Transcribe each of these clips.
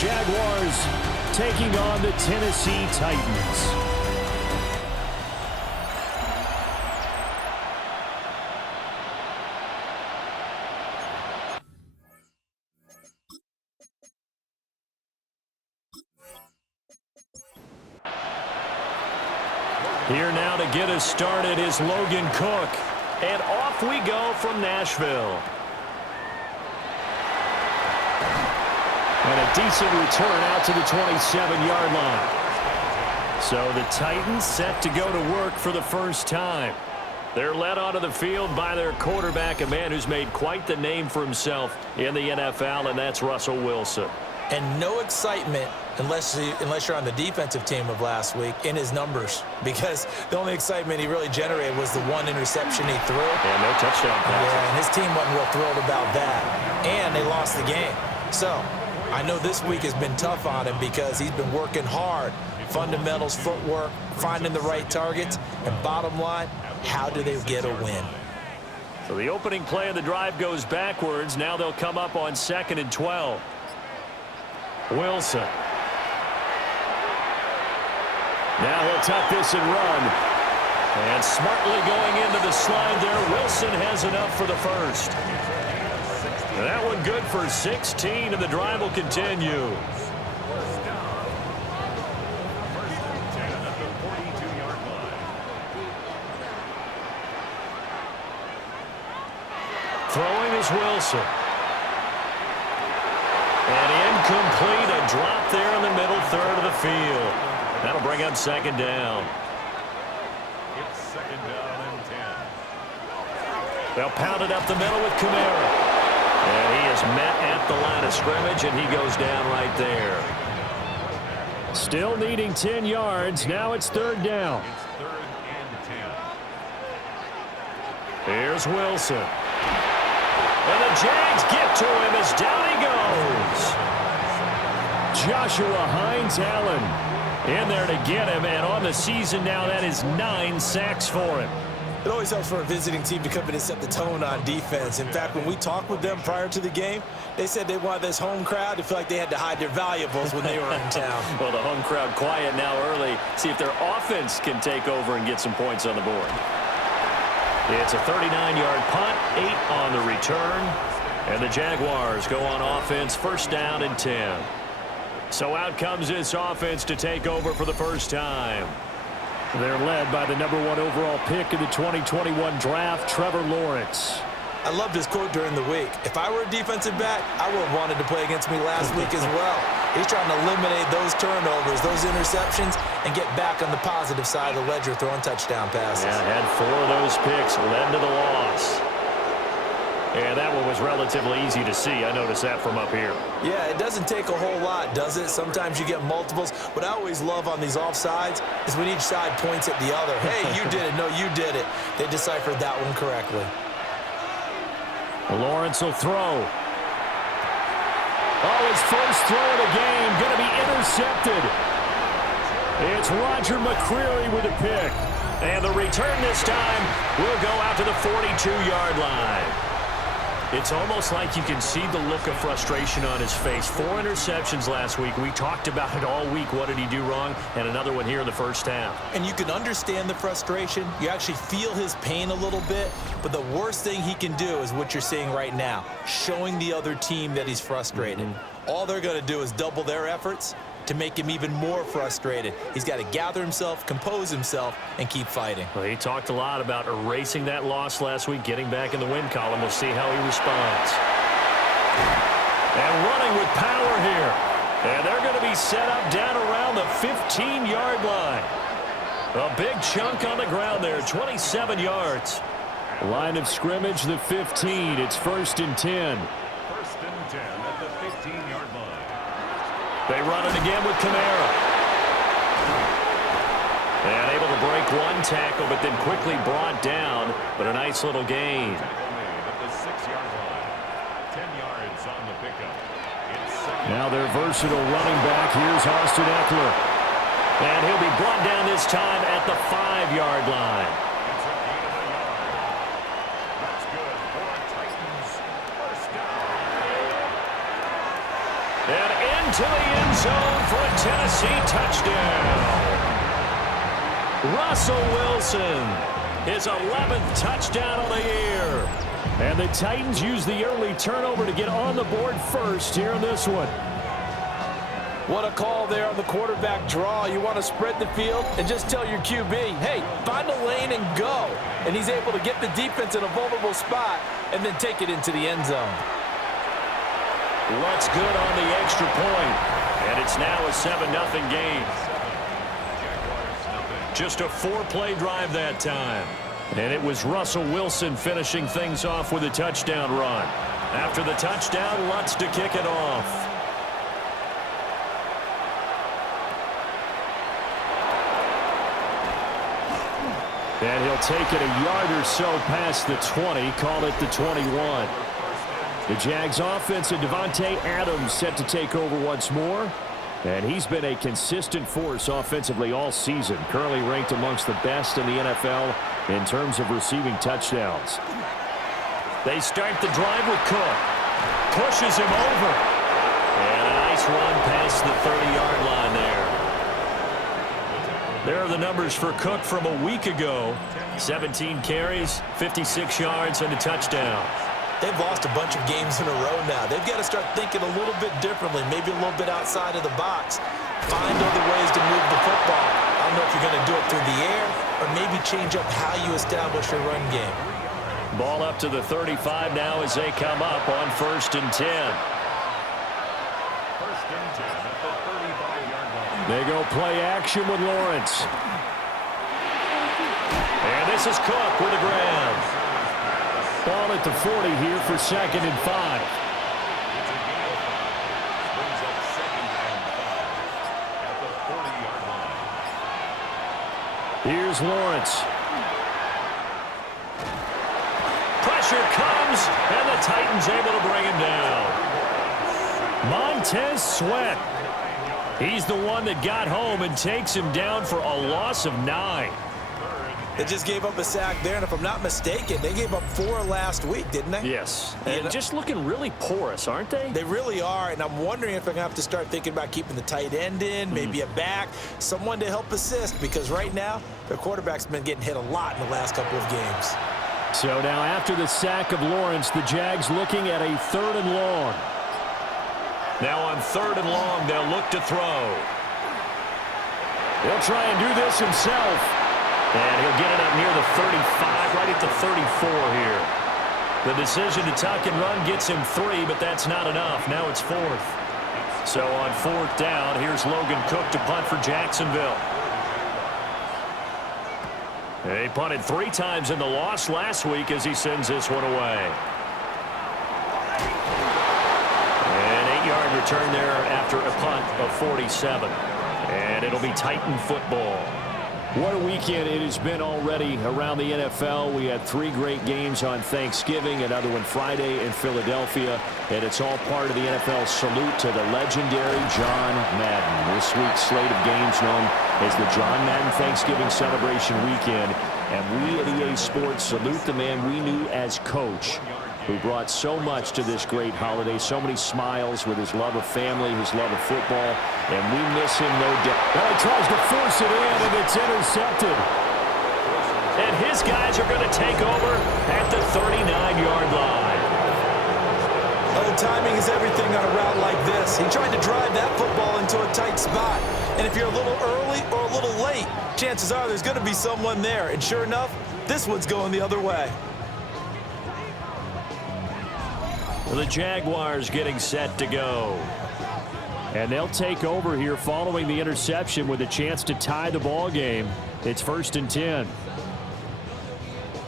Jaguars taking on the Tennessee Titans. Here now to get us started is Logan Cook. And off we go from Nashville. And a decent return out to the 27-yard line. So the Titans set to go to work for the first time. They're led onto the field by their quarterback, a man who's made quite the name for himself in the NFL, and that's Russell Wilson. And no excitement unless you're on the defensive team of last week in his numbers, because the only excitement he really generated was the one interception he threw. Yeah, no touchdown passes. Yeah, and his team wasn't real thrilled about that. And they lost the game. So I know this week has been tough on him because he's been working hard. Fundamentals, footwork, finding the right targets, and bottom line, how do they get a win? So the opening play of the drive goes backwards. Now they'll come up on 2nd and 12. Wilson. Now he'll tuck this and run. And smartly going into the slide there, Wilson has enough for the first. And that one good for 16, and the drive will continue. Throwing is Wilson. And incomplete, a drop there in the middle third of the field. That'll bring up 2nd down. It's 2nd down and 10. They'll pound it up the middle with Kamara. And he is met at the line of scrimmage, and he goes down right there. Still needing 10 yards. Now it's 3rd down. It's 3rd and 10. Here's Wilson. And the Jags get to him as down he goes. Joshua Hines-Allen in there to get him, and on the season now, that is 9 sacks for him. It always helps for a visiting team to come in and set the tone on defense. In fact, when we talked with them prior to the game, they said they wanted this home crowd to feel like they had to hide their valuables when they were in town. Well, the home crowd quiet now early. See if their offense can take over and get some points on the board. It's a 39-yard punt, 8 on the return. And the Jaguars go on offense, 1st down and 10. So out comes this offense to take over for the first time. They're led by the #1 overall pick in the 2021 draft, Trevor Lawrence. I loved his quote during the week. If I were a defensive back, I would have wanted to play against me last week as well. He's trying to eliminate those turnovers, those interceptions, and get back on the positive side of the ledger throwing touchdown passes. Yeah, had 4 of those picks, led to the loss. And that one was relatively easy to see. I noticed that from up here. Yeah, it doesn't take a whole lot, does it? Sometimes you get multiples. What I always love on these offsides is when each side points at the other. Hey, you did it. No, you did it. They deciphered that one correctly. Lawrence will throw. Oh, his first throw of the game going to be intercepted. It's Roger McCreary with a pick. And the return this time will go out to the 42-yard line. It's almost like you can see the look of frustration on his face. 4 interceptions last week. We talked about it all week. What did he do wrong? And another one here in the first half. And you can understand the frustration. You actually feel his pain a little bit. But the worst thing he can do is what you're seeing right now, showing the other team that he's frustrated. All they're going to do is double their efforts to make him even more frustrated. He's got to gather himself, compose himself, and keep fighting. Well, he talked a lot about erasing that loss last week, getting back in the win column. We'll see how he responds. And running with power here. And they're going to be set up down around the 15-yard line. A big chunk on the ground there, 27 yards. Line of scrimmage, the 15. It's 1st and 10. 1st and 10 at the 15-yard line. They run it again with Kamara. And able to break one tackle, but then quickly brought down. But a nice little gain. At the 6-yard line. 10 yards on the pickup. Now their versatile running back. Here's Austin Eckler. And he'll be brought down this time at the 5-yard line. It's a gain of a yard. That's good for Titans. 1st down. And into the end zone for a Tennessee touchdown. Russell Wilson, his 11th touchdown of the year. And the Titans use the early turnover to get on the board first here in this one. What a call there on the quarterback draw. You want to spread the field and just tell your QB, hey, find a lane and go. And he's able to get the defense in a vulnerable spot and then take it into the end zone. What's good on the extra point? And it's now a 7-0 game. Just a 4-play drive that time. And it was Russell Wilson finishing things off with a touchdown run. After the touchdown, Lutz to kick it off. And he'll take it a yard or so past the 20, call it the 21. The Jags offense and Devontae Adams set to take over once more. And he's been a consistent force offensively all season, currently ranked amongst the best in the NFL in terms of receiving touchdowns. They start the drive with Cook. Pushes him over. And a nice run past the 30-yard line there. There are the numbers for Cook from a week ago. 17 carries, 56 yards, and a touchdown. They've lost a bunch of games in a row now. They've got to start thinking a little bit differently, maybe a little bit outside of the box. Find other ways to move the football. I don't know if you're going to do it through the air or maybe change up how you establish your run game. Ball up to the 35 now as they come up on 1st and 10. 1st and 10 at the 35-yard line. They go play action with Lawrence. And this is Cook with a grab. Ball at the 40 here for 2nd and 5. It's a gain of 5. Brings up 2nd and 5 at the 40-yard line. Here's Lawrence. Pressure comes, and the Titans able to bring him down. Montez Sweat. He's the one that got home and takes him down for a loss of 9. They just gave up a sack there, and if I'm not mistaken, they gave up 4 last week, didn't they? Yes, and just looking really porous, aren't they? They really are, and I'm wondering if they're going to have to start thinking about keeping the tight end in, maybe a back, someone to help assist, because right now, their quarterback's been getting hit a lot in the last couple of games. So now after the sack of Lawrence, the Jags looking at a 3rd and long. Now on 3rd and long, they'll look to throw. He'll try and do this himself. And he'll get it up near the 35, right at the 34 here. The decision to tuck and run gets him 3, but that's not enough. Now it's 4th. So on 4th down, here's Logan Cook to punt for Jacksonville. They punted 3 times in the loss last week as he sends this one away. An 8-yard return there after a punt of 47. And it'll be Titan football. What a weekend it has been already around the NFL. We had 3 great games on Thanksgiving, another one Friday in Philadelphia, and it's all part of the NFL salute to the legendary John Madden. This week's slate of games known as the John Madden Thanksgiving Celebration Weekend, and we at EA Sports salute the man we knew as Coach, who brought so much to this great holiday, so many smiles with his love of family, his love of football, and we miss him no doubt. Well, he tries to force it in, and it's intercepted. And his guys are going to take over at the 39-yard line. Well, the timing is everything on a route like this. He tried to drive that football into a tight spot. And if you're a little early or a little late, chances are there's going to be someone there. And sure enough, this one's going the other way. The Jaguars getting set to go. And they'll take over here following the interception with a chance to tie the ball game. It's 1st and 10.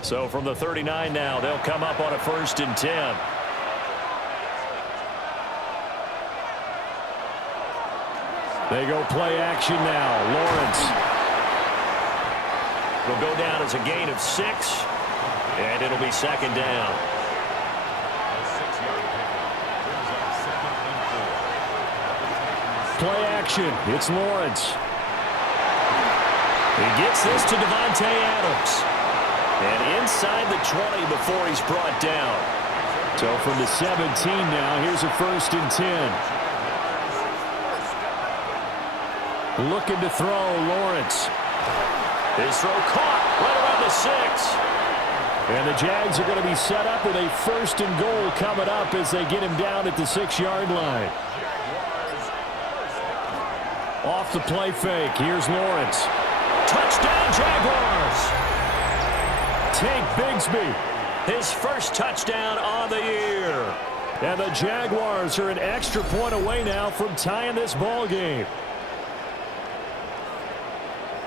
So from the 39 now, they'll come up on a 1st and 10. They go play action now. Lawrence will go down as a gain of 6. And it'll be 2nd down. Play action. It's Lawrence. He gets this to Devontae Adams. And inside the 20 before he's brought down. So from the 17 now, here's a 1st and 10. Looking to throw, Lawrence. His throw caught right around the 6. And the Jags are going to be set up with a 1st and goal coming up as they get him down at the 6-yard line. Off the play fake. Here's Lawrence. Touchdown, Jaguars. Tank Bigsby. His first touchdown on the year. And the Jaguars are an extra point away now from tying this ball game.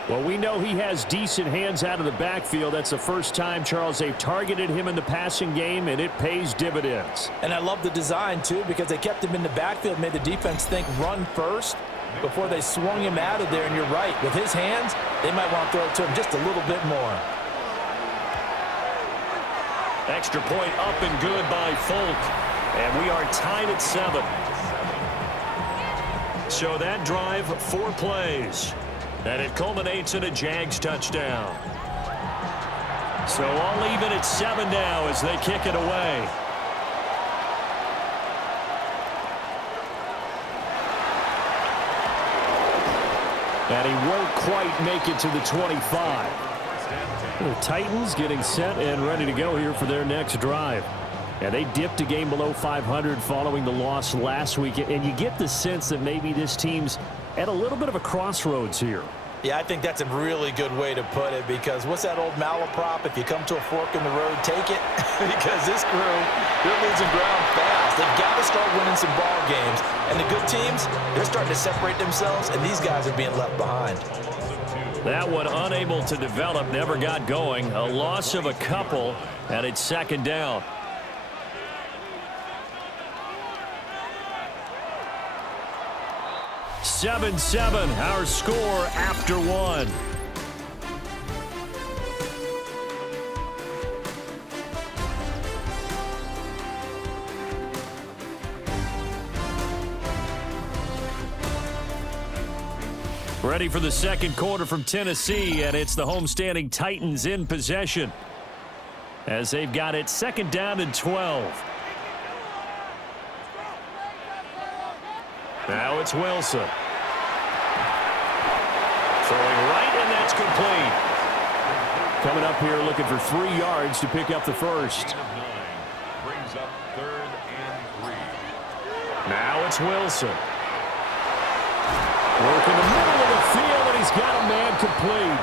Well, we know he has decent hands out of the backfield. That's the first time, Charles, they've targeted him in the passing game, and it pays dividends. And I love the design, too, because they kept him in the backfield, made the defense think run first before they swung him out of there. And you're right, with his hands, they might want to throw it to him just a little bit more. Extra point up and good by Folk. And we are tied at 7. So that drive, 4 plays. And it culminates in a Jags touchdown. So all even at 7 now as they kick it away. And he won't quite make it to the 25. The Titans getting set and ready to go here for their next drive. And they dipped a game below 500 following the loss last week. And you get the sense that maybe this team's at a little bit of a crossroads here. Yeah, I think that's a really good way to put it, because what's that old malaprop? If you come to a fork in the road, take it. Because this crew, they're losing ground fast. They've got to start winning some ball games. And the good teams, they're starting to separate themselves, and these guys are being left behind. That one unable to develop, never got going. A loss of a couple, and it's 2nd down. (7-7) our score after 1. Ready for the second quarter from Tennessee, and it's the homestanding Titans in possession as they've got it 2nd down and 12. Now it's Wilson. Throwing right, and that's complete. Coming up here looking for 3 yards to pick up the first. Brings up 3rd and 3. Now it's Wilson. Working the middle of the field, and he's got a man complete.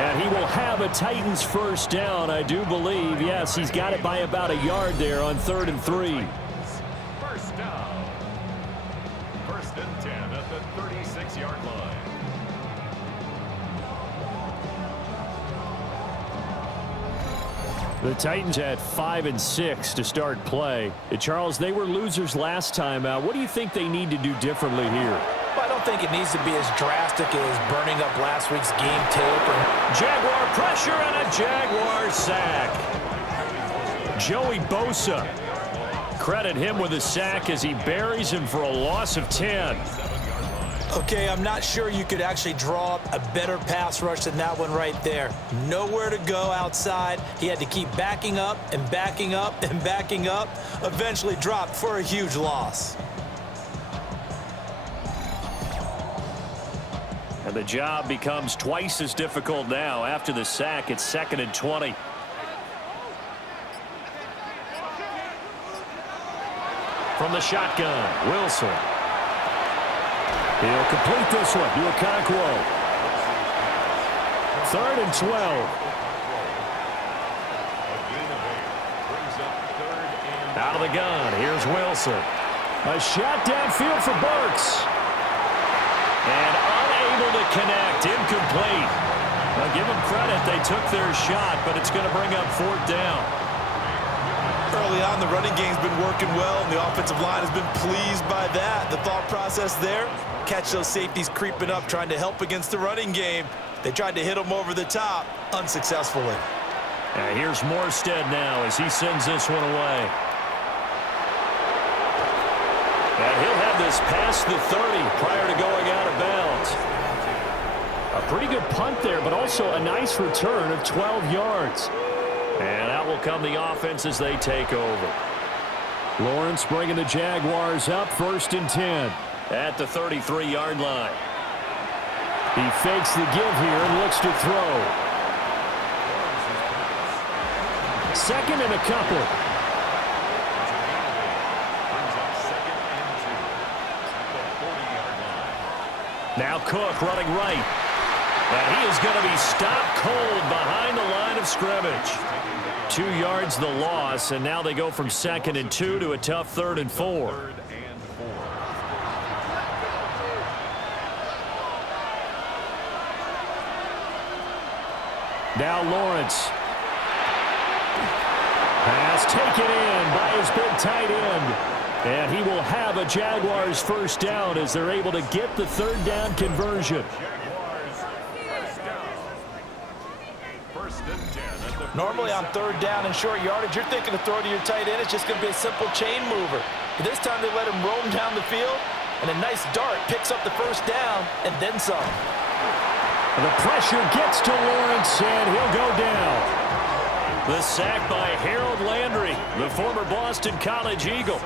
And he will have a Titans first down, I do believe. Yes, he's got it by about a yard there on 3rd and 3. First down. 1st and 10 at the 36-yard line. The Titans had 5 and 6 to start play. Charles, they were losers last time out. What do you think they need to do differently here? Well, I don't think it needs to be as drastic as burning up last week's game tape. Jaguar pressure and a Jaguar sack. Joey Bosa. Credit him with a sack as he buries him for a loss of 10. Okay, I'm not sure you could actually draw up a better pass rush than that one right there. Nowhere to go outside. He had to keep backing up and backing up and backing up. Eventually dropped for a huge loss. And the job becomes twice as difficult now. After the sack, it's 2nd and 20. From the shotgun, Wilson. He'll complete this one to Okonkwo. 3rd and 12. Out of the gun, here's Wilson. A shot downfield for Burks. And unable to connect, incomplete. Now give them credit, they took their shot, but it's going to bring up 4th down. Early on, the running game's been working well, and the offensive line has been pleased by that. The thought process there, catch those safeties creeping up, trying to help against the running game. They tried to hit them over the top, unsuccessfully. And here's Morstead now as he sends this one away. And he'll have this past the 30 prior to going out of bounds. A pretty good punt there, but also a nice return of 12 yards. And out will come the offense as they take over. Lawrence bringing the Jaguars up 1st and 10 at the 33-yard line. He fakes the give here and looks to throw. Second and a couple. Now Cook running right. And he is going to be stopped cold behind the line of scrimmage. 2 yards the loss, and now they go from 2nd and 2 to a tough 3rd and 4. Now Lawrence. Pass taken in by his big tight end. And he will have a Jaguars first down as they're able to get the 3rd down conversion. Normally on 3rd down and short yardage, you're thinking to throw to your tight end. It's just going to be a simple chain mover. But this time they let him roam down the field, and a nice dart picks up the first down and then some. The pressure gets to Lawrence, and he'll go down. The sack by Harold Landry, the former Boston College Eagle.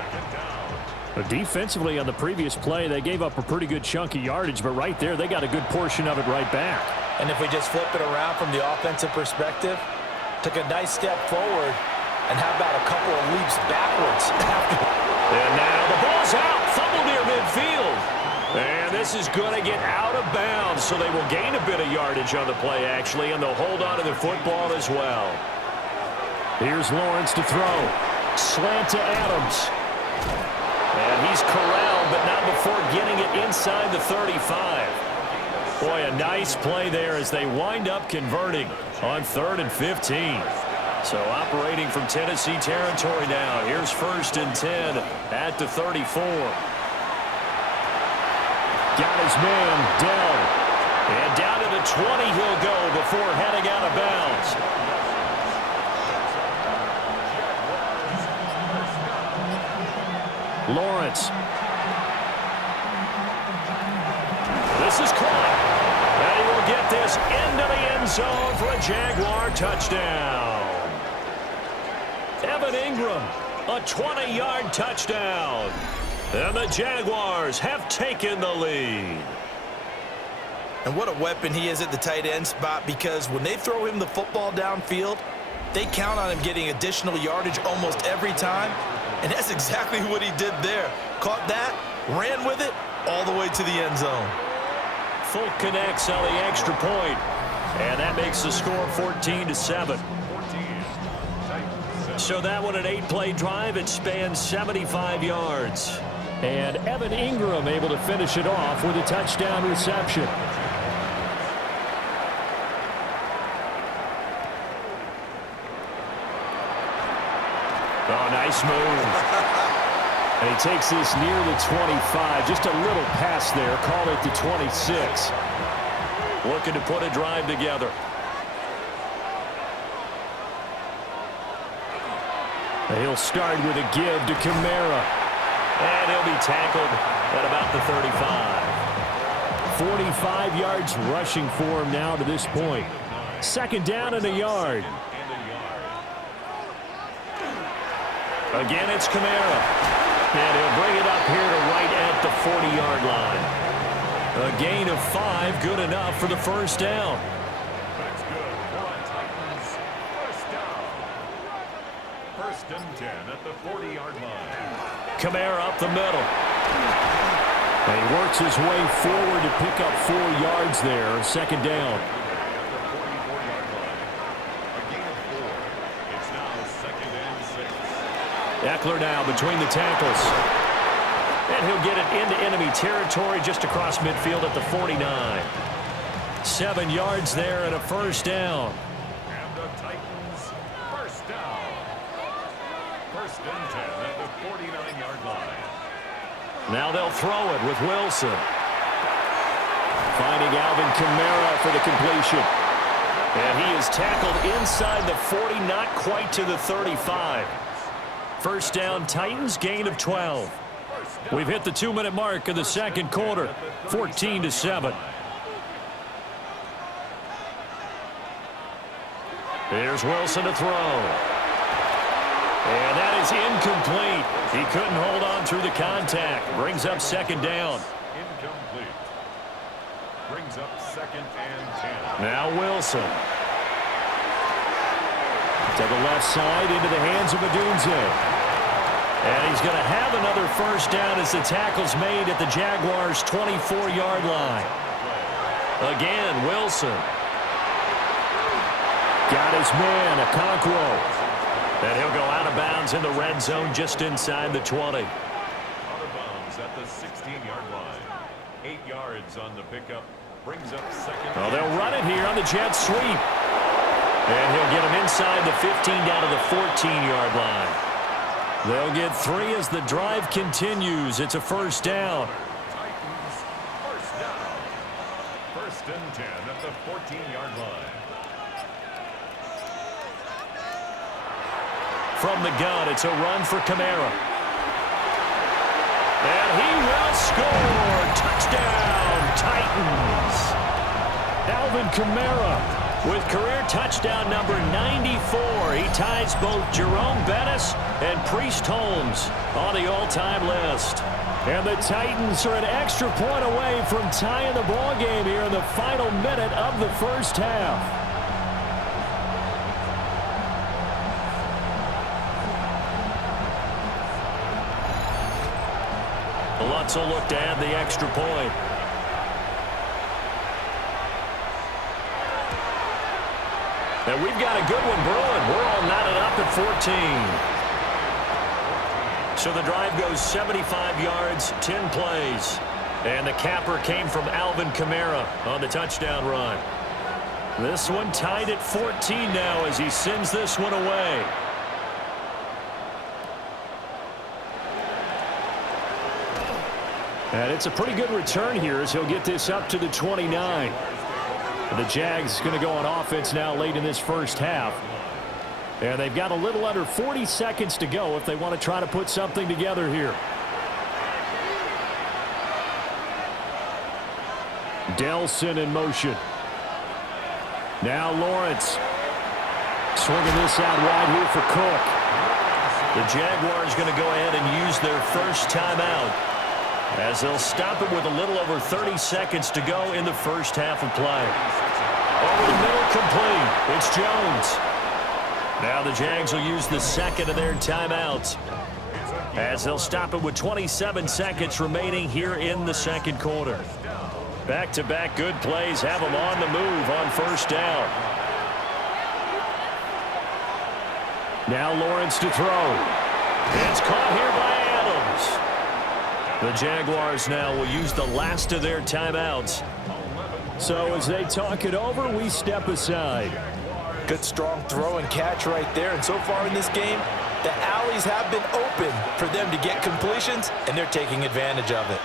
Defensively on the previous play, they gave up a pretty good chunk of yardage, but right there, they got a good portion of it right back. And if we just flip it around from the offensive perspective, took a nice step forward, and how about a couple of leaps backwards? And now the ball's out, fumble near midfield. And this is going to get out of bounds, so they will gain a bit of yardage on the play, actually, and they'll hold on to the football as well. Here's Lawrence to throw. Slant to Adams. And he's corralled, but not before getting it inside the 35. Boy, a nice play there as they wind up converting on 3rd and 15. So operating from Tennessee territory now. Here's 1st and 10 at the 34. Got his man, Dell. And down to the 20 he'll go before heading out of bounds. Lawrence. This is caught. And he will get this into the end zone for a Jaguar touchdown. Evan Ingram, a 20-yard touchdown. And the Jaguars have taken the lead. And what a weapon he is at the tight end spot, because when they throw him the football downfield, they count on him getting additional yardage almost every time. And that's exactly what he did there. Caught that, ran with it, all the way to the end zone. Folk connects on the extra point. And that makes the score 14-7. So that one, an 8-play drive. It spans 75 yards. And Evan Ingram able to finish it off with a touchdown reception. Oh, nice move. And he takes this near the 25. Just a little pass there. Call it the 26. Looking to put a drive together. He'll start with a give to Kamara. And he'll be tackled at about the 35. 45 yards rushing for him now to this point. 2nd down and a yard. Again, it's Kamara. And he'll bring it up here to right at the 40-yard line. A gain of 5, good enough for the first down. That's good for a Titans first down. 1st and 10 at the 40-yard line. Kamara up the middle. And he works his way forward to pick up 4 yards there. 2nd down. Eckler now between the tackles. And he'll get it into enemy territory just across midfield at the 49. 7 yards there and a first down. And the Titans first down. 1st and 10 at the 49-yard line. Now they'll throw it with Wilson. Finding Alvin Kamara for the completion. And he is tackled inside the 40, not quite to the 35. First down, Titans, gain of 12. We've hit the 2-minute mark of the 2nd quarter, 14-7. Here's Wilson to throw. And that is incomplete. He couldn't hold on through the contact. Brings up 2nd down. Incomplete. Brings up 2nd and 10. Now Wilson. To the left side into the hands of Odunze. And he's going to have another first down as the tackle's made at the Jaguars' 24-yard line. Again, Wilson. Got his man, Okonkwo. And he'll go out of bounds in the red zone just inside the 20. Out of bounds at the 16-yard line. 8 yards on the pickup. Brings up 2nd. Oh, they'll run it here on the jet sweep. And he'll get him inside the 15 down to the 14-yard line. They'll get 3 as the drive continues. It's a first down. Titans, first down. 1st and 10 at the 14-yard line. From the gun, it's a run for Kamara. And he will score. Touchdown, Titans. Alvin Kamara with career touchdown number 94. He ties both Jerome Bettis and Priest Holmes on the all-time list. And the Titans are an extra point away from tying the ball game here in the final minute of the first half. Lutz will look to add the extra point. And we've got a good one brewing. We're all knotted up at 14. So the drive goes 75 yards, 10 plays. And the capper came from Alvin Kamara on the touchdown run. This one tied at 14 now as he sends this one away. And it's a pretty good return here as he'll get this up to the 29. The Jags going to go on offense now late in this first half. And they've got a little under 40 seconds to go if they want to try to put something together here. Delson in motion. Now Lawrence. Swinging this out wide here for Cook. The Jaguars going to go ahead and use their first timeout as they'll stop it with a little over 30 seconds to go in the first half of play. Over the middle, complete. It's Jones. Now the Jags will use the second of their timeouts as they'll stop it with 27 seconds remaining here in the second quarter. Back-to-back good plays have them on the move on first down. Now Lawrence to throw. It's caught here by Adams. The Jaguars now will use the last of their timeouts. So as they talk it over, we step aside. Good strong throw and catch right there. And so far in this game, the alleys have been open for them to get completions, and they're taking advantage of it.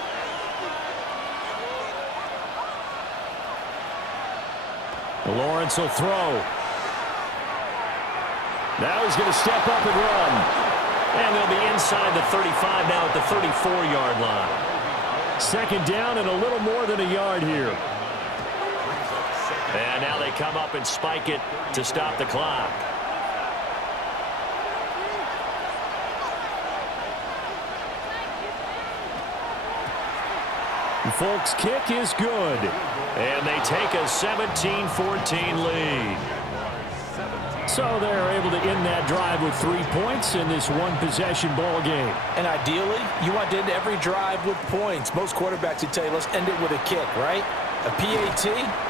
Lawrence will throw. Now he's going to step up and run. And they'll be inside the 35 now at the 34-yard line. Second down and a little more than a yard here. And now they come up and spike it to stop the clock. Folks' kick is good. And they take a 17-14 lead. So they're able to end that drive with 3 points in this one-possession ball game. And ideally, you want to end every drive with points. Most quarterbacks would tell you, let's end it with a kick, right? A PAT,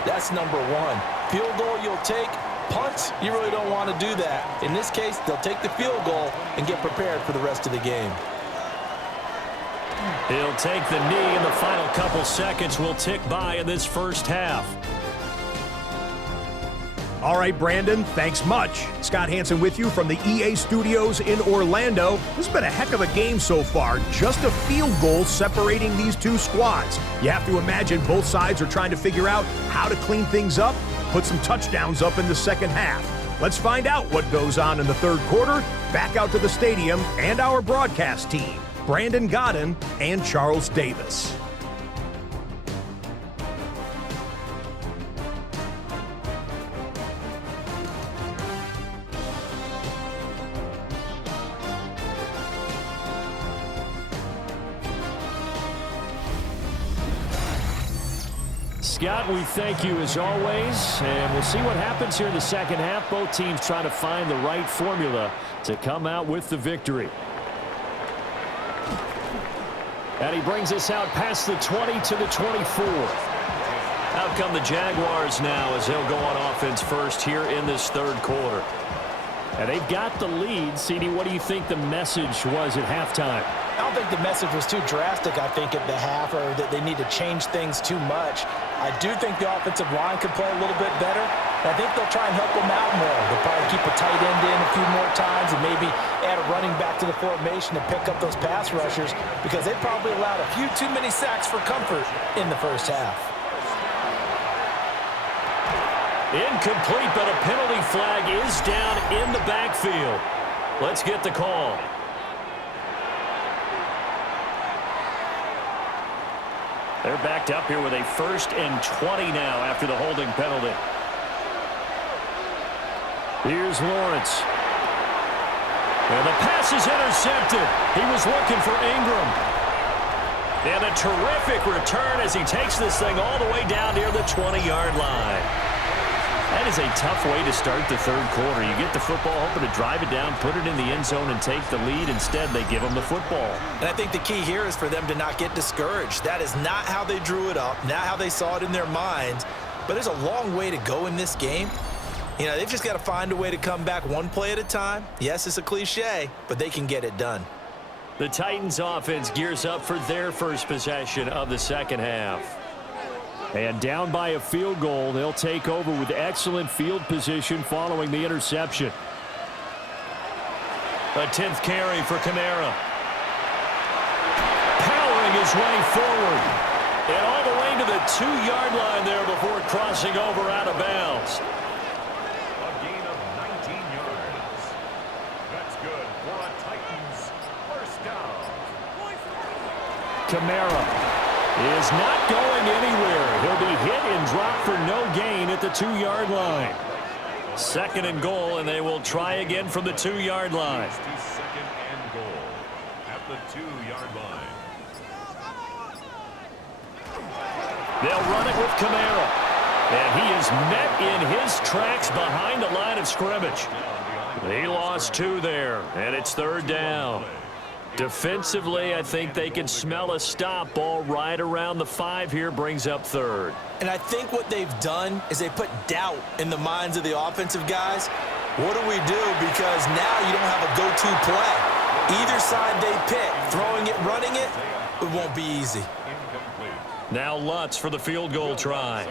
that's number one. Field goal you'll take. Punts, you really don't want to do that. In this case, they'll take the field goal and get prepared for the rest of the game. He'll take the knee, and the final couple seconds will tick by in this first half. All right, Brandon, thanks much. Scott Hansen with you from the EA Studios in Orlando. This has been a heck of a game so far. Just a field goal separating these two squads. You have to imagine both sides are trying to figure out how to clean things up, put some touchdowns up in the second half. Let's find out what goes on in the third quarter. Back out to the stadium and our broadcast team, Brandon Godden and Charles Davis. Scott, we thank you as always, and we'll see what happens here in the second half. Both teams trying to find the right formula to come out with the victory. And he brings us out past the 20 to the 24. Out come the Jaguars now as they'll go on offense first here in this third quarter. And they've got the lead. CD, what do you think the message was at halftime? I don't think the message was too drastic, I think, at the half, or that they need to change things too much. I do think the offensive line could play a little bit better. I think they'll try and help them out more. They'll probably keep a tight end in a few more times and maybe add a running back to the formation to pick up those pass rushers, because they probably allowed a few too many sacks for comfort in the first half. Incomplete, but a penalty flag is down in the backfield. Let's get the call. They're backed up here with a 1st and 20 now after the holding penalty. Here's Lawrence. And the pass is intercepted. He was looking for Ingram. And a terrific return as he takes this thing all the way down near the 20-yard line. That is a tough way to start the third quarter. You get the football, hoping to drive it down, put it in the end zone, and take the lead. Instead, they give them the football. And I think the key here is for them to not get discouraged. That is not how they drew it up, not how they saw it in their minds. But there's a long way to go in this game. You know, they've just got to find a way to come back one play at a time. Yes, it's a cliche, but they can get it done. The Titans offense gears up for their first possession of the second half. And down by a field goal, they'll take over with excellent field position following the interception. A 10th carry for Kamara. Powering his way forward. And all the way to the 2-yard line there before crossing over out of bounds. A gain of 19 yards. That's good for a Titans first down. Kamara is not going anywhere. He'll be hit and dropped for no gain at the 2-yard line. 2nd and goal, and they will try again from the 2-yard line. 2nd and goal at the 2-yard line. They'll run it with Kamara. And he is met in his tracks behind the line of scrimmage. He lost 2 there, and it's 3rd down. Defensively, I think they can smell a stop ball right around the 5 here, brings up 3rd. And I think what they've done is they put doubt in the minds of the offensive guys. What do we do? Because now you don't have a go-to play. Either side they pick, throwing it, running it, it won't be easy. Now Lutz for the field goal try.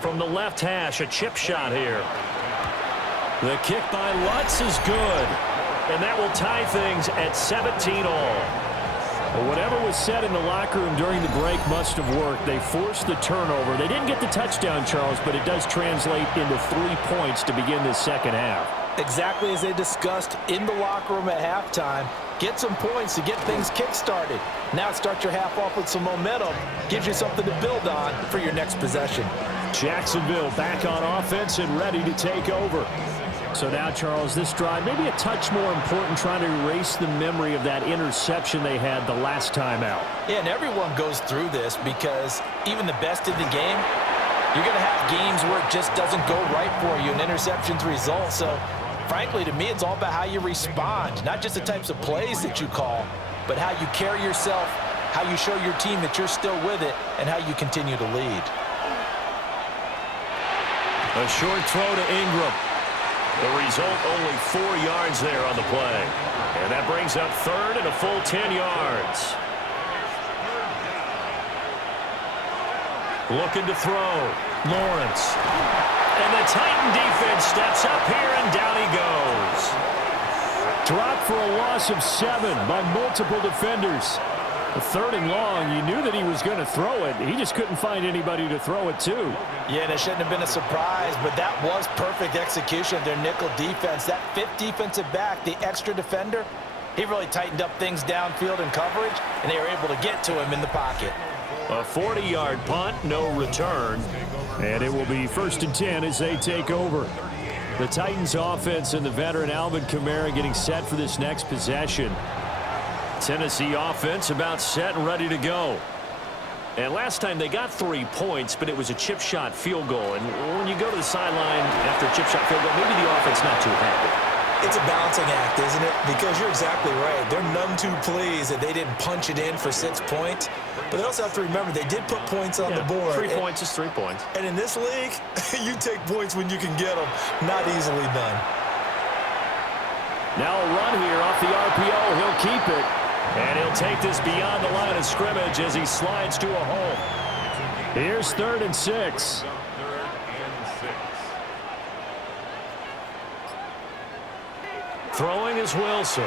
From the left hash, a chip shot here. The kick by Lutz is good. And that will tie things at 17 all. Well, whatever was said in the locker room during the break must have worked. They forced the turnover. They didn't get the touchdown, Charles, but it does translate into 3 points to begin this second half. Exactly as they discussed in the locker room at halftime. Get some points to get things kick-started. Now start your half off with some momentum. Gives you something to build on for your next possession. Jacksonville back on offense and ready to take over. So now, Charles, this drive maybe a touch more important, trying to erase the memory of that interception they had the last time out. Yeah, and everyone goes through this because even the best in the game, you're going to have games where it just doesn't go right for you, and interceptions result. So, frankly, to me, it's all about how you respond, not just the types of plays that you call, but how you carry yourself, how you show your team that you're still with it, and how you continue to lead. A short throw to Ingram. The result, only 4 yards there on the play. And that brings up 3rd and a full 10 yards. Looking to throw. Lawrence. And the Titan defense steps up here, and down he goes. Dropped for a loss of 7 by multiple defenders. The 3rd and long, you knew that he was going to throw it. He just couldn't find anybody to throw it to. Yeah, and it shouldn't have been a surprise, but that was perfect execution of their nickel defense. That 5th defensive back, the extra defender, he really tightened up things downfield in coverage, and they were able to get to him in the pocket. A 40-yard punt, no return. And it will be 1st and 10 as they take over. The Titans offense and the veteran Alvin Kamara getting set for this next possession. Tennessee offense about set and ready to go. And last time they got 3 points, but it was a chip shot field goal. And when you go to the sideline after a chip shot field goal, maybe the offense not too happy. It's a balancing act, isn't it? Because you're exactly right. They're none too pleased that they didn't punch it in for 6 points. But they also have to remember they did put points on the board. 3 points is 3 points. And in this league, you take points when you can get them. Not easily done. Now a run here off the RPO. He'll keep it. And he'll take this beyond the line of scrimmage as he slides to a hole. Here's 3rd and 6. Throwing is Wilson.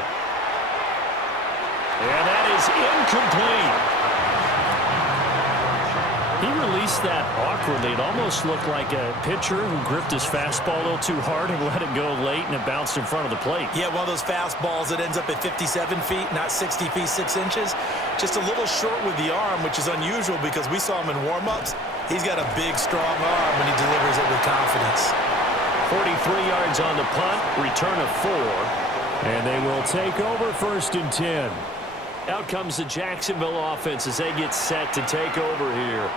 And that is incomplete. He released that awkwardly. It almost looked like a pitcher who gripped his fastball a little too hard and let it go late, and it bounced in front of the plate. Yeah, one of those fastballs that ends up at 57 feet, not 60 feet, 6 inches. Just a little short with the arm, which is unusual because we saw him in warm-ups. He's got a big, strong arm when he delivers it with confidence. 43 yards on the punt, return of 4. And they will take over 1st and 10. Out comes the Jacksonville offense as they get set to take over here.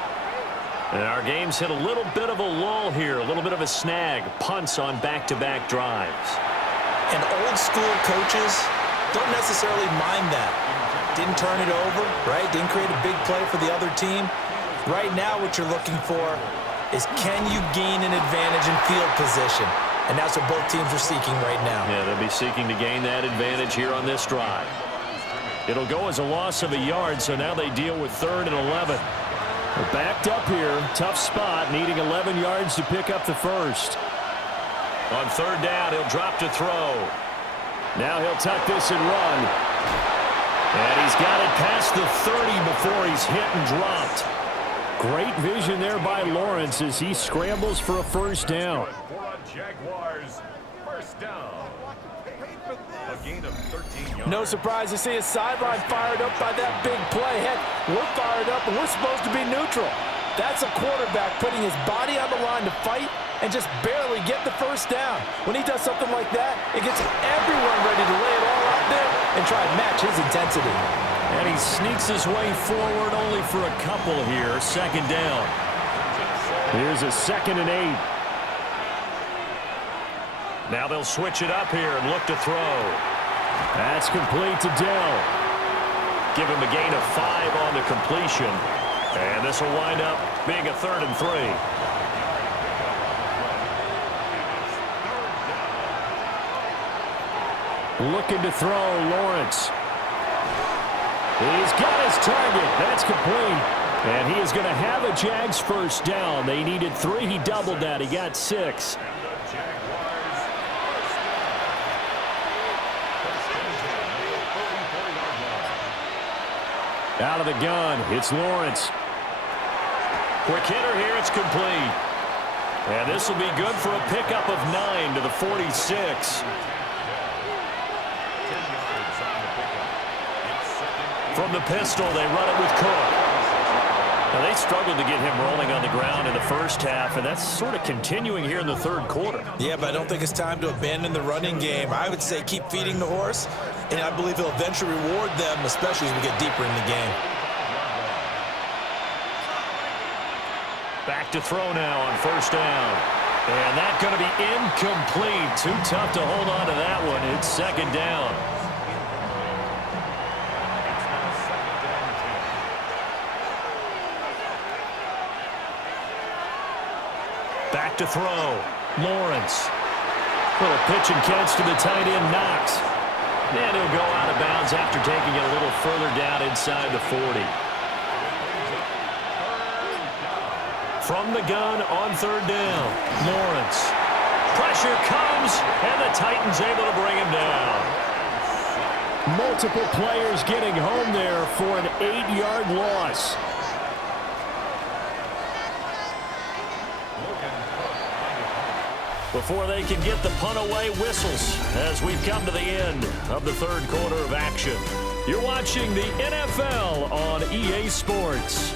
And our game's hit a little bit of a lull here, a little bit of a snag. Punts on back-to-back drives. And old-school coaches don't necessarily mind that. Didn't turn it over, right? Didn't create a big play for the other team. Right now what you're looking for is can you gain an advantage in field position? And that's what both teams are seeking right now. Yeah, they'll be seeking to gain that advantage here on this drive. It'll go as a loss of a yard, so now they deal with 3rd and 11. They're backed up here. Tough spot, needing 11 yards to pick up the first. On 3rd down, he'll drop to throw. Now he'll tuck this and run. And he's got it past the 30 before he's hit and dropped. Great vision there by Lawrence as he scrambles for a 1st down. Jaguars, 1st down. A gain of 13 yards. No surprise to see his sideline fired up by that big play. Heck, we're fired up and we're supposed to be neutral. That's a quarterback putting his body on the line to fight and just barely get the 1st down. When he does something like that, it gets everyone ready to lay it all out there and try and match his intensity. And he sneaks his way forward only for a couple here. 2nd down. Here's a 2nd and 8. Now they'll switch it up here and look to throw. That's complete to Dell. Give him a gain of 5 on the completion. And this will wind up being a 3rd and 3. Looking to throw, Lawrence. He's got his target. That's complete. And he is going to have a Jags 1st down. They needed 3. He doubled that. He got 6. Out of the gun, it's Lawrence. Quick hitter here, it's complete. And this will be good for a pickup of 9 to the 46. From the pistol, they run it with Cook. Now, they struggled to get him rolling on the ground in the 1st half, and that's sort of continuing here in the 3rd quarter. Yeah, but I don't think it's time to abandon the running game. I would say keep feeding the horse, and I believe he'll eventually reward them, especially as we get deeper in the game. Back to throw now on 1st down. And that's going to be incomplete. Too tough to hold on to that one. It's 2nd down. Back to throw. Lawrence. Little pitch and catch to the tight end, Knox. And he'll go out of bounds after taking it a little further down inside the 40. From the gun on 3rd down. Lawrence. Pressure comes, and the Titans able to bring him down. Multiple players getting home there for an 8-yard loss. Before they can get the punt away, whistles as we've come to the end of the 3rd quarter of action. You're watching the NFL on EA Sports.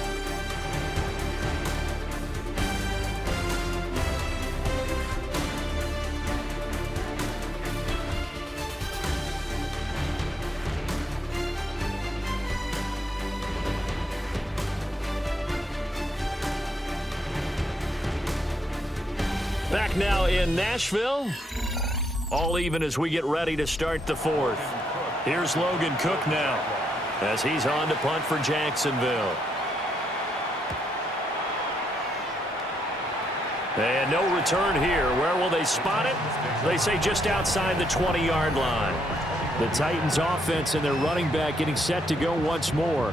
Back now in Nashville. All even as we get ready to start the fourth. Here's Logan Cook now as he's on to punt for Jacksonville. And no return here. Where will they spot it? They say just outside the 20-yard line. The Titans offense and their running back getting set to go once more.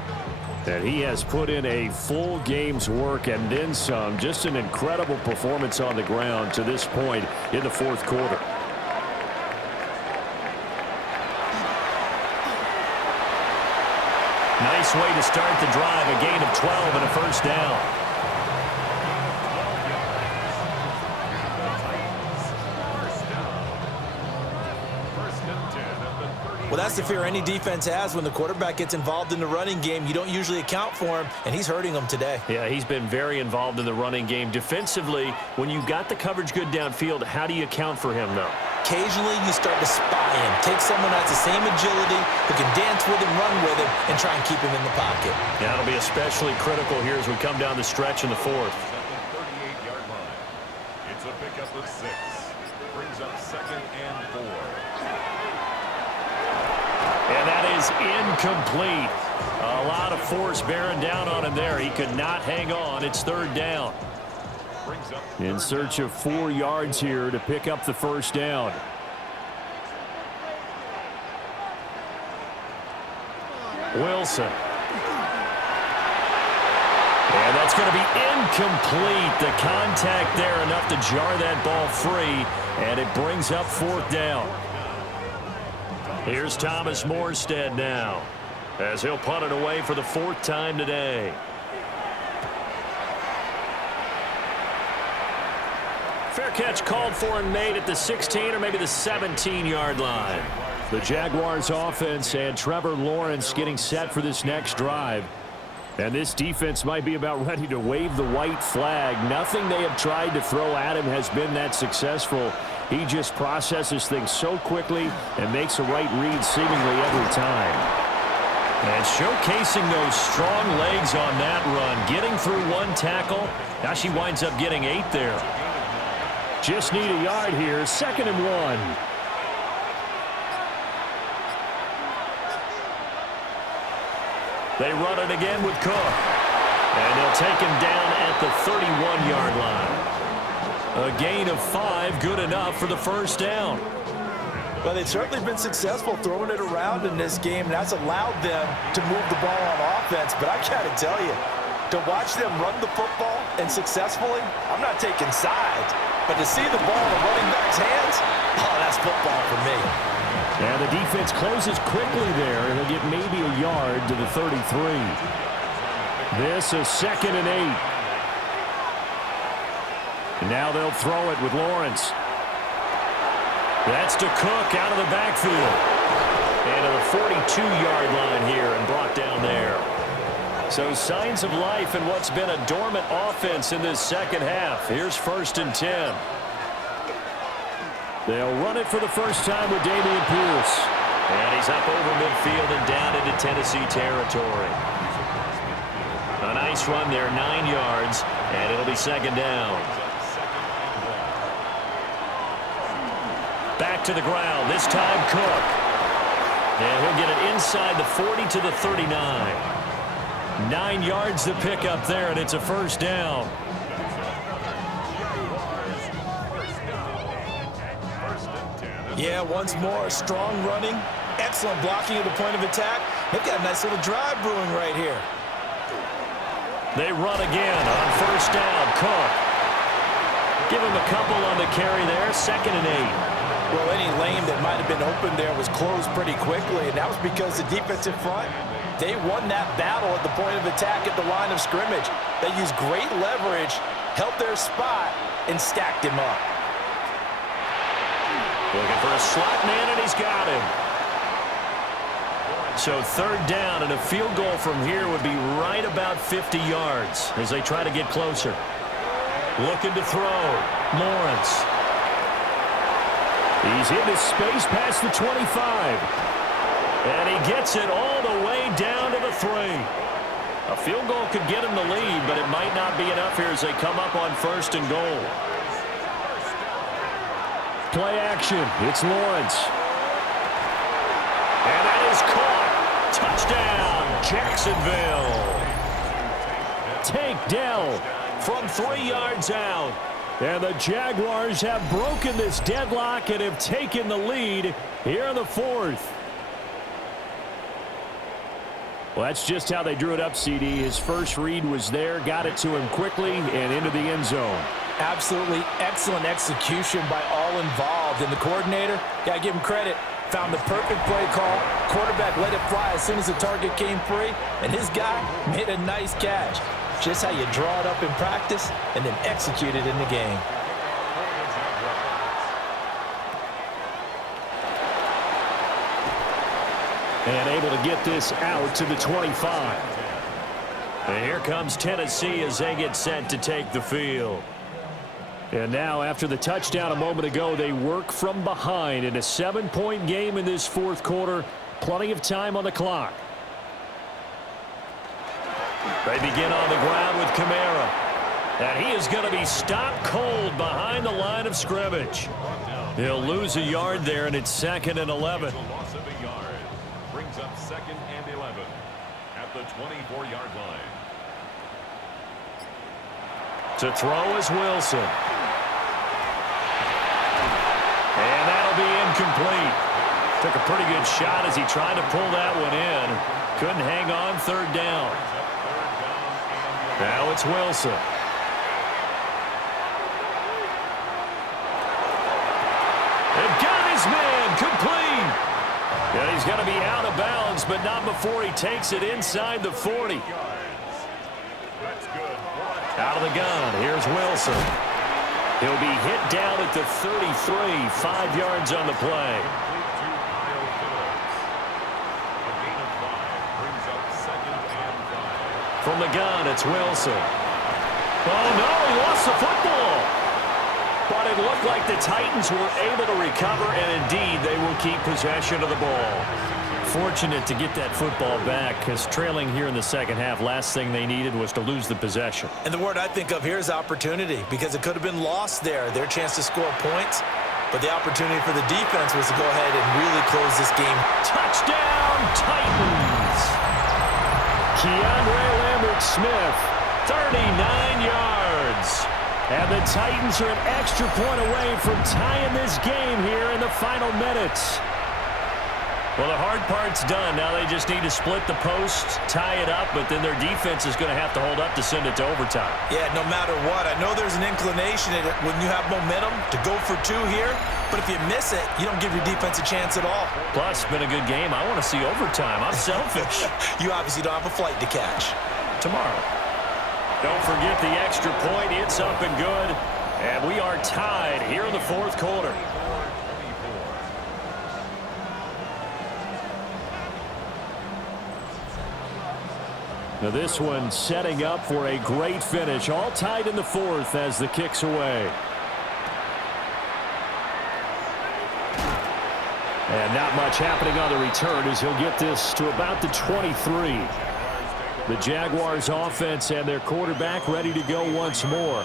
And he has put in a full game's work and then some. Just an incredible performance on the ground to this point in the fourth quarter. Nice way to start the drive. A gain of 12 and a first down. Well, that's the fear any defense has when the quarterback gets involved in the running game. You don't usually account for him, and he's hurting them today. Yeah, he's been very involved in the running game. Defensively, when you got the coverage good downfield, how do you account for him, though? Occasionally, you start to spy him. Take someone that's the same agility, who can dance with him, run with him, and try and keep him in the pocket. Yeah, it'll be especially critical here as we come down the stretch in the fourth. At the 38-yard line. It's a pickup of 6. Brings up 2nd and 4. And that is incomplete. A lot of force bearing down on him there. He could not hang on. It's 3rd down. In search of 4 yards here to pick up the first down. Wilson. And that's going to be incomplete. The contact there enough to jar that ball free. And it brings up 4th down. Here's Thomas Morstead now as he'll punt it away for the 4th time today. Fair catch called for and made at the 16 or maybe the 17-yard line. The Jaguars offense and Trevor Lawrence getting set for this next drive. And this defense might be about ready to wave the white flag. Nothing they have tried to throw at him has been that successful. He just processes things so quickly and makes a right read seemingly every time. And showcasing those strong legs on that run. Getting through 1 tackle. Now she winds up getting 8 there. Just need a yard here. 2nd and 1. They run it again with Cook. And they'll take him down at the 31-yard line. A gain of 5, good enough for the first down. Well, they've certainly been successful throwing it around in this game, and that's allowed them to move the ball on offense. But I got to tell you, to watch them run the football and successfully, I'm not taking sides. But to see the ball in the running back's hands, oh, that's football for me. And the defense closes quickly there, and they'll get maybe a yard to the 33. This is 2nd and 8. And now they'll throw it with Lawrence. That's to Cook out of the backfield. And to the 42-yard line here and brought down there. So signs of life in what's been a dormant offense in this second half. Here's 1st and 10. They'll run it for the first time with Dameon Pierce. And he's up over midfield and down into Tennessee territory. A nice run there, 9 yards, and it'll be 2nd down. Back to the ground, this time Cook. And he'll get it inside the 40 to the 39. 9 yards to pick up there, and it's a first down. Yeah, once more, strong running, excellent blocking at the point of attack. They've got a nice little drive brewing right here. They run again on first down. Cook. Give him a couple on the carry there. 2nd and 8. Well, any lane that might have been open there was closed pretty quickly, and that was because the defensive front, they won that battle at the point of attack at the line of scrimmage. They used great leverage, held their spot, and stacked him up. Looking for a slot man, and he's got him. So 3rd down, and a field goal from here would be right about 50 yards as they try to get closer. Looking to throw. Lawrence. He's into space past the 25. And he gets it all the way down to the 3. A field goal could get him the lead, but it might not be enough here as they come up on 1st and goal. Play action. It's Lawrence. And that is caught. Touchdown, Jacksonville. Tank Dell from 3 yards out. And the Jaguars have broken this deadlock and have taken the lead here in the fourth. Well, that's just how they drew it up, CD. His first read was there, got it to him quickly, and into the end zone. Absolutely excellent execution by all involved. And the coordinator, got to give him credit, found the perfect play call. Quarterback let it fly as soon as the target came free, and his guy made a nice catch. Just how you draw it up in practice and then execute it in the game. And able to get this out to the 25. And here comes Tennessee as they get set to take the field. And now, after the touchdown a moment ago, they work from behind in a 7-point game in this fourth quarter. Plenty of time on the clock. They begin on the ground with Kamara. And he is going to be stopped cold behind the line of scrimmage. He'll lose a yard there, and it's 2nd and 11. Loss of a yard brings up 2nd and 11 at the 24-yard line. To throw is Wilson. And that'll be incomplete. Took a pretty good shot as he tried to pull that one in. Couldn't hang on, 3rd down. Now it's Wilson. And got his man complete. Yeah, he's going to be out of bounds, but not before he takes it inside the 40. Out of the gun, here's Wilson. He'll be hit down at the 33, 5 yards on the play. From the gun, it's Wilson. Oh, no, he lost the football. But it looked like the Titans were able to recover, and indeed, they will keep possession of the ball. Fortunate to get that football back, because trailing here in the second half, last thing they needed was to lose the possession. And the word I think of here is opportunity, because it could have been lost there, their chance to score points. But the opportunity for the defense was to go ahead and really close this game. Touchdown, Titans! Keandre Lambert-Smith, 39 yards. And the Titans are an extra point away from tying this game here in the final minutes. Well, the hard part's done. Now they just need to split the post, tie it up, but then their defense is going to have to hold up to send it to overtime. Yeah, no matter what. I know there's an inclination when you have momentum to go for 2 here, but if you miss it, you don't give your defense a chance at all. Plus, been a good game. I want to see overtime. I'm selfish. You obviously don't have a flight to catch. Tomorrow. Don't forget the extra point. It's up and good. And we are tied here in the fourth quarter. Now this one setting up for a great finish. All tied in the fourth as the kick's away. And not much happening on the return as he'll get this to about the 23. The Jaguars offense and their quarterback ready to go once more.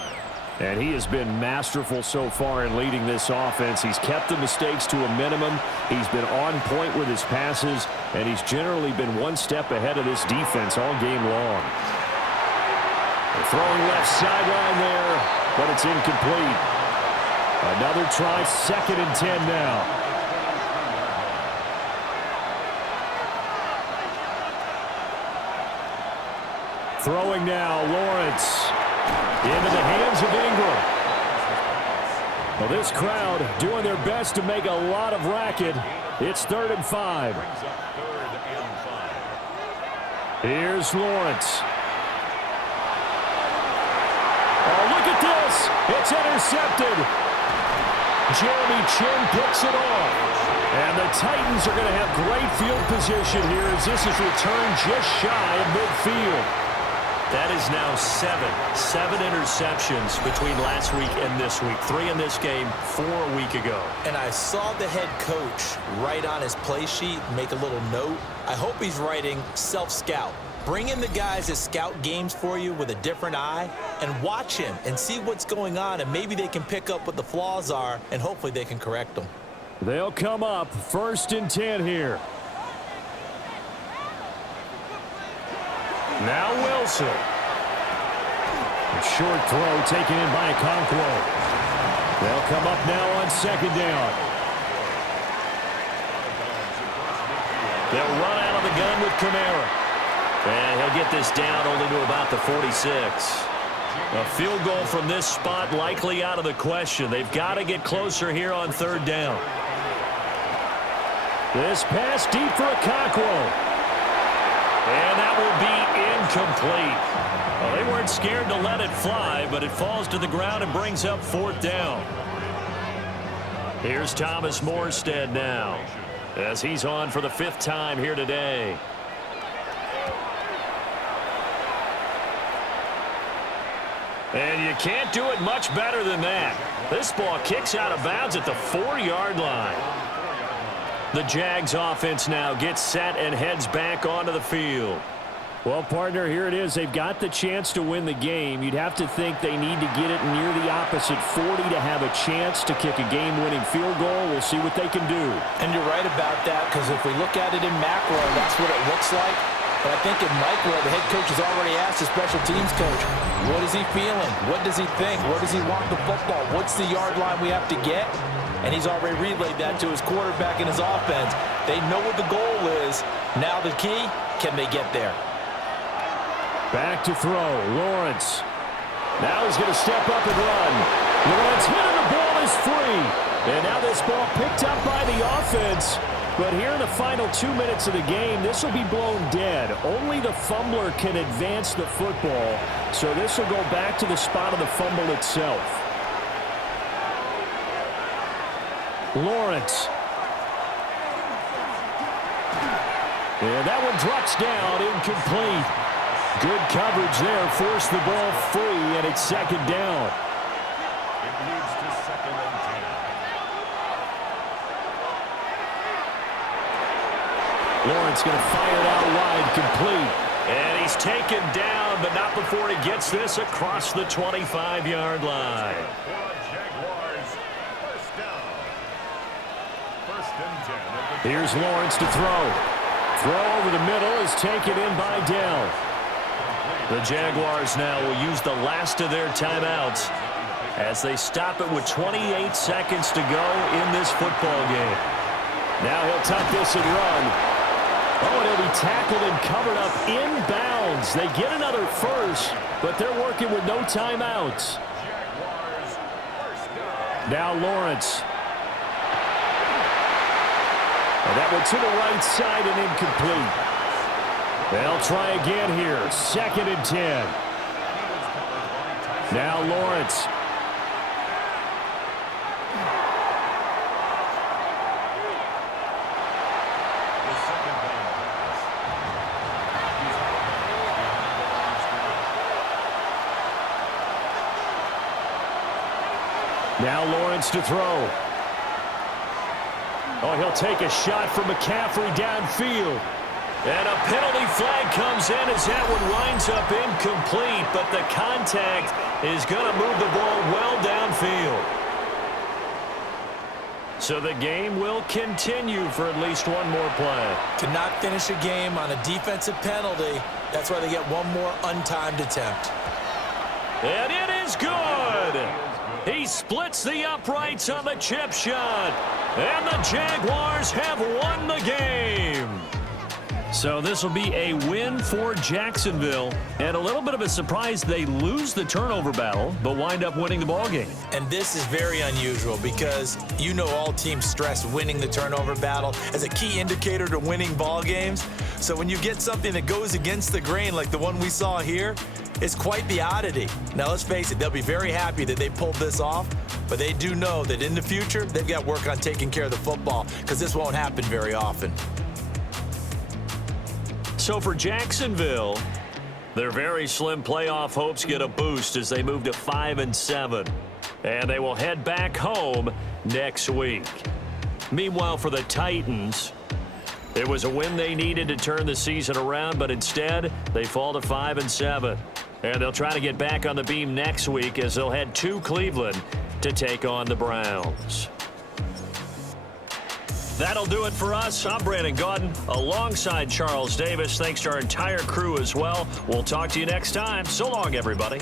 And he has been masterful so far in leading this offense. He's kept the mistakes to a minimum. He's been on point with his passes, and he's generally been one step ahead of this defense all game long. They're throwing left sideline there, but it's incomplete. Another try, 2nd and 10 now. Throwing now, Lawrence. Into the hands of Ingram. Well, this crowd doing their best to make a lot of racket. It's 3rd and 5. Here's Lawrence. Oh, look at this. It's intercepted. Jeremy Chin picks it off. And the Titans are going to have great field position here as this is returned just shy of midfield. That is now 7 interceptions between last week and this week. 3 in this game, 4 a week ago. And I saw the head coach write on his play sheet, make a little note. I hope he's writing self-scout, Bring in the guys that scout games for you with a different eye and watch him and see what's going on, and maybe they can pick up what the flaws are, and hopefully they can correct them. They'll come up 1st and 10 here. Now Wilson. A short throw taken in by Okonkwo. They'll come up now on 2nd down. They'll run out of the gun with Kamara. And he'll get this down only to about the 46. A field goal from this spot likely out of the question. They've got to get closer here on 3rd down. This pass deep for Okonkwo. And that will be incomplete. Well, they weren't scared to let it fly, but it falls to the ground and brings up 4th down. Here's Thomas Morstead now, as he's on for the 5th time here today. And you can't do it much better than that. This ball kicks out of bounds at the 4-yard line. The Jags offense now gets set and heads back onto the field. Well, partner, here it is. They've got the chance to win the game. You'd have to think they need to get it near the opposite 40 to have a chance to kick a game-winning field goal. We'll see what they can do. And you're right about that, because if we look at it in macro, that's what it looks like. But I think in micro, the head coach has already asked the special teams coach, what is he feeling? What does he think? Where does he want the football? What's the yard line we have to get? And he's already relayed that to his quarterback and his offense. They know what the goal is. Now the key, can they get there? Back to throw, Lawrence. Now he's going to step up and run. Lawrence hit and the ball is free. And now this ball picked up by the offense. But here in the final 2 minutes of the game, this will be blown dead. Only the fumbler can advance the football. So this will go back to the spot of the fumble itself. Lawrence. And that one drops down, incomplete. Good coverage there, forced the ball free, and it's 2nd down. It leads to 2nd and 10. Lawrence going to fire it out wide, complete. And he's taken down, but not before he gets this across the 25-yard line. Jaguars, 1st down. 1st and 10. Here's Lawrence to throw. Throw over the middle is taken in by Dell. The Jaguars now will use the last of their timeouts as they stop it with 28 seconds to go in this football game. Now he'll tuck this and run. Oh, and he'll be tackled and covered up inbounds. They get another first, but they're working with no timeouts. Now Lawrence. And that one to the right side and incomplete. They'll try again here. 2nd and 10. Now Lawrence. Now Lawrence to throw. Oh, he'll take a shot from McCaffrey downfield. And a penalty flag comes in as that one winds up incomplete, but the contact is going to move the ball well downfield. So the game will continue for at least one more play. To not finish a game on a defensive penalty, that's why they get one more untimed attempt. And it is good. He splits the uprights on the chip shot. And the Jaguars have won the game. So this will be a win for Jacksonville. And a little bit of a surprise, they lose the turnover battle, but wind up winning the ball game. And this is very unusual because you know all teams stress winning the turnover battle as a key indicator to winning ball games. So when you get something that goes against the grain like the one we saw here, it's quite the oddity. Now let's face it, they'll be very happy that they pulled this off, but they do know that in the future, they've got work on taking care of the football because this won't happen very often. So for Jacksonville, their very slim playoff hopes get a boost as they move to 5-7. And they will head back home next week. Meanwhile, for the Titans, It was a win they needed to turn the season around, but instead they fall to 5-7. And they'll try to get back on the beam next week as they'll head to Cleveland to take on the Browns. That'll do it for us. I'm Brandon Gaudin alongside Charles Davis. Thanks to our entire crew as well. We'll talk to you next time. So long, everybody.